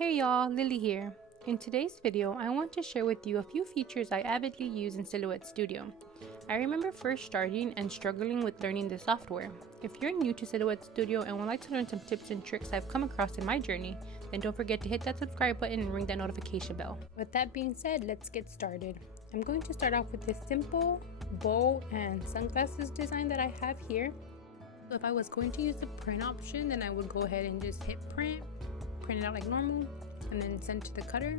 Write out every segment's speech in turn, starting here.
Hey y'all, Lily here. In today's video, I want to share with you a few features I avidly use in Silhouette Studio. I remember first starting and struggling with learning the software. If you're new to Silhouette Studio and would like to learn some tips and tricks I've come across in my journey, then don't forget to hit that subscribe button and ring that notification bell. With that being said, let's get started. I'm going to start off with this simple bow and sunglasses design that I have here. So if I was going to use the print option, then I would go ahead and just hit print it out like normal, and then send it to the cutter.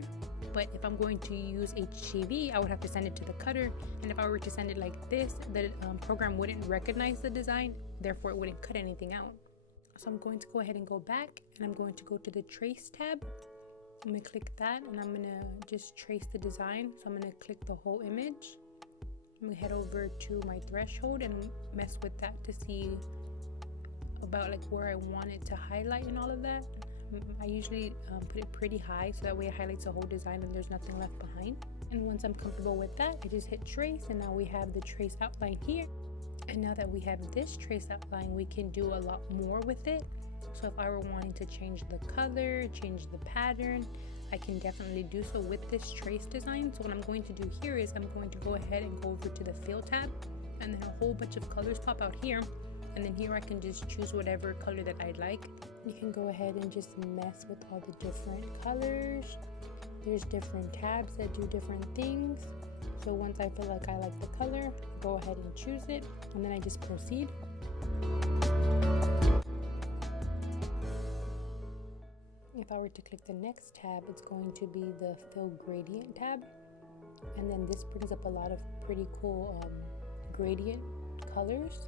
But if I'm going to use HGV, I would have to send it to the cutter, and if I were to send it like this, the program wouldn't recognize the design, therefore it wouldn't cut anything out. So I'm going to go ahead and go back, and I'm going to go to the trace tab. I'm going to click that, and I'm going to just trace the design. So I'm going to click the whole image. I'm going to head over to my threshold and mess with that to see about like where I want it to highlight and all of that. I usually put it pretty high so that way it highlights the whole design and there's nothing left behind. And once I'm comfortable with that, I just hit trace, and now we have the trace outline here. And now that we have this trace outline, we can do a lot more with it. So if I were wanting to change the color, change the pattern, I can definitely do so with this trace design. So what I'm going to do here is I'm going to go ahead and go over to the fill tab, and then a whole bunch of colors pop out here. And then here I can just choose whatever color that I like. You can go ahead and just mess with all the different colors. There's different tabs that do different things. So once I feel like I like the color, I go ahead and choose it, and then I just proceed. If I were to click the next tab, it's going to be the fill gradient tab. And then this brings up a lot of pretty cool gradient colors,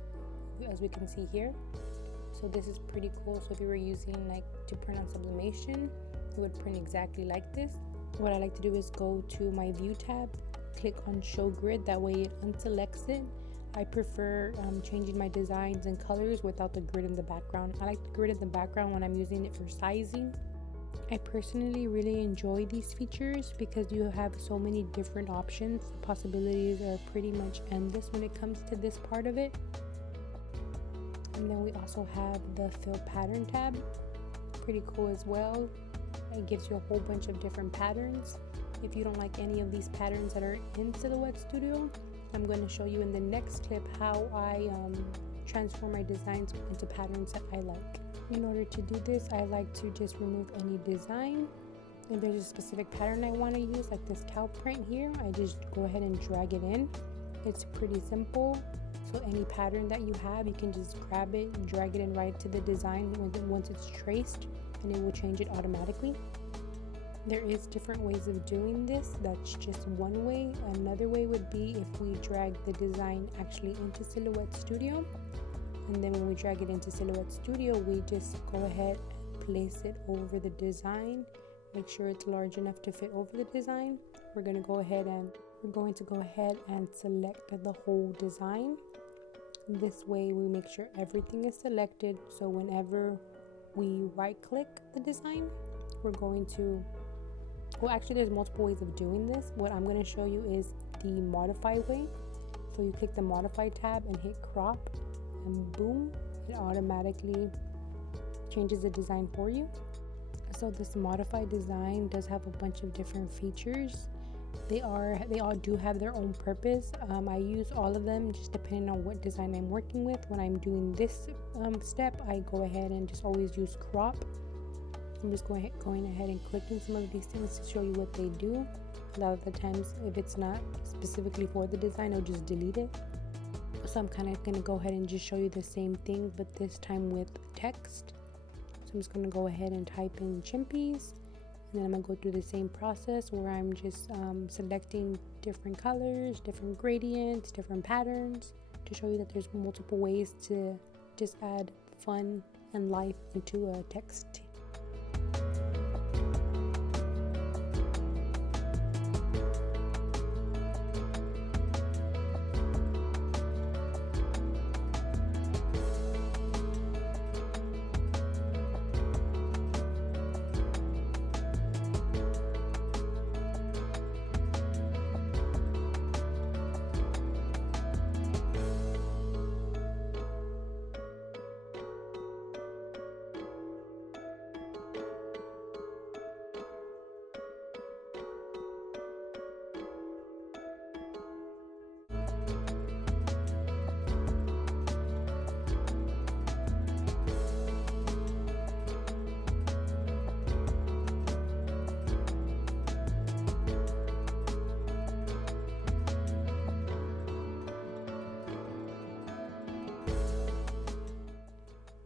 as we can see here. So this is pretty cool. So if you were using like to print on Sublimation, it would print exactly like this. What I like to do is go to my view tab, click on show grid, that way it unselects it. I prefer changing my designs and colors without the grid in the background. I like the grid in the background when I'm using it for sizing. I personally really enjoy these features because you have so many different options. The possibilities are pretty much endless when it comes to this part of it. And then we also have the fill pattern tab, pretty cool as well. It gives you a whole bunch of different patterns. If you don't like any of these patterns that are in Silhouette Studio, I'm going to show you in the next clip how I transform my designs into patterns that I like. In order to do this, I like to just remove any design. If there's a specific pattern I want to use, like this cow print here, I just go ahead and drag it in. It's pretty simple. So any pattern that you have, you can just grab it and drag it in right to the design once it's traced, and it will change it automatically. There is different ways of doing this. That's just one way. Another way would be if we drag the design actually into Silhouette Studio, and then when we drag it into Silhouette Studio, we just go ahead and place it over the design. Make sure it's large enough to fit over the design. We're going to go ahead and select the whole design. This way we make sure everything is selected, so whenever we right click the design, we're going to, well, actually there's multiple ways of doing this. What I'm going to show you is the modify way. So you click the modify tab and hit crop, and boom, it automatically changes the design for you. So this modify design does have a bunch of different features. They all do have their own purpose. I use all of them just depending on what design I'm working with. When I'm doing this step, I go ahead and just always use crop. I'm just going ahead and clicking some of these things to show you what they do. A lot of the times, if it's not specifically for the design, I'll just delete it. So I'm kind of going to go ahead and just show you the same thing, but this time with text. So I'm just going to go ahead and type in chimpies. And then I'm going to go through the same process where I'm just selecting different colors, different gradients, different patterns, to show you that there's multiple ways to just add fun and life into a text.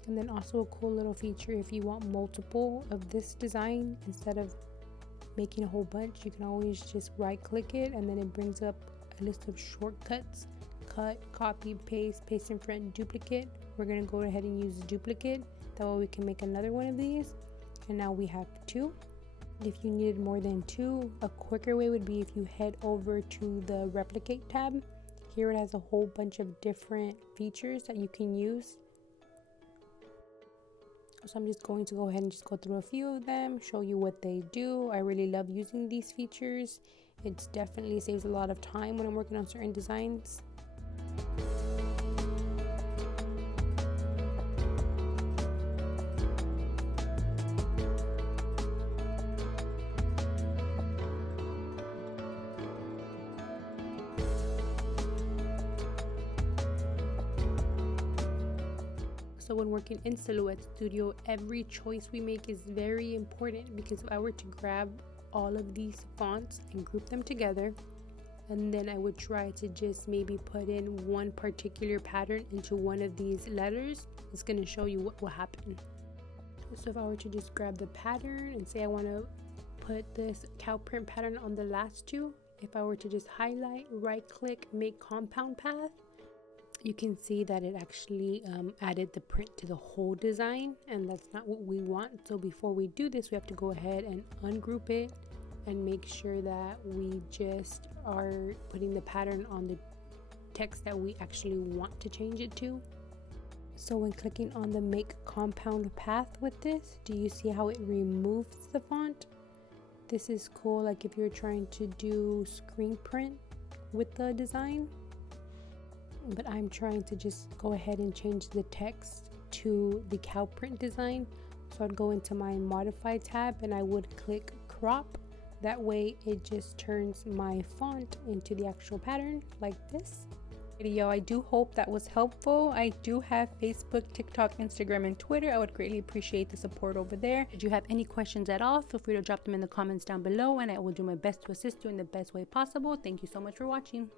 And then also a cool little feature, if you want multiple of this design, instead of making a whole bunch, you can always just right click it and then it brings up a list of shortcuts. Cut, copy, paste, paste in front, duplicate. We're going to go ahead and use duplicate. That way we can make another one of these. And now we have 2. If you needed more than 2, a quicker way would be if you head over to the replicate tab. Here it has a whole bunch of different features that you can use. So I'm just going to go ahead and just go through a few of them, show you what they do. I really love using these features. It definitely saves a lot of time when I'm working on certain designs. So when working in Silhouette Studio, every choice we make is very important, because if I were to grab all of these fonts and group them together, and then I would try to just maybe put in one particular pattern into one of these letters, it's going to show you what will happen. So if I were to just grab the pattern and say I want to put this cow print pattern on the last 2, if I were to just highlight, right click, make compound path, you can see that it actually added the print to the whole design, and that's not what we want. So before we do this, we have to go ahead and ungroup it and make sure that we just are putting the pattern on the text that we actually want to change it to. So when clicking on the make compound path with this, do you see how it removes the font? This is cool, like if you're trying to do screen print with the design. But I'm trying to just go ahead and change the text to the cow print design. So I'd go into my modify tab and I would click crop. That way it just turns my font into the actual pattern like this. Video, I do hope that was helpful. I do have Facebook, TikTok, Instagram, and Twitter. I would greatly appreciate the support over there. If you have any questions at all, feel free to drop them in the comments down below, and I will do my best to assist you in the best way possible. Thank you so much for watching.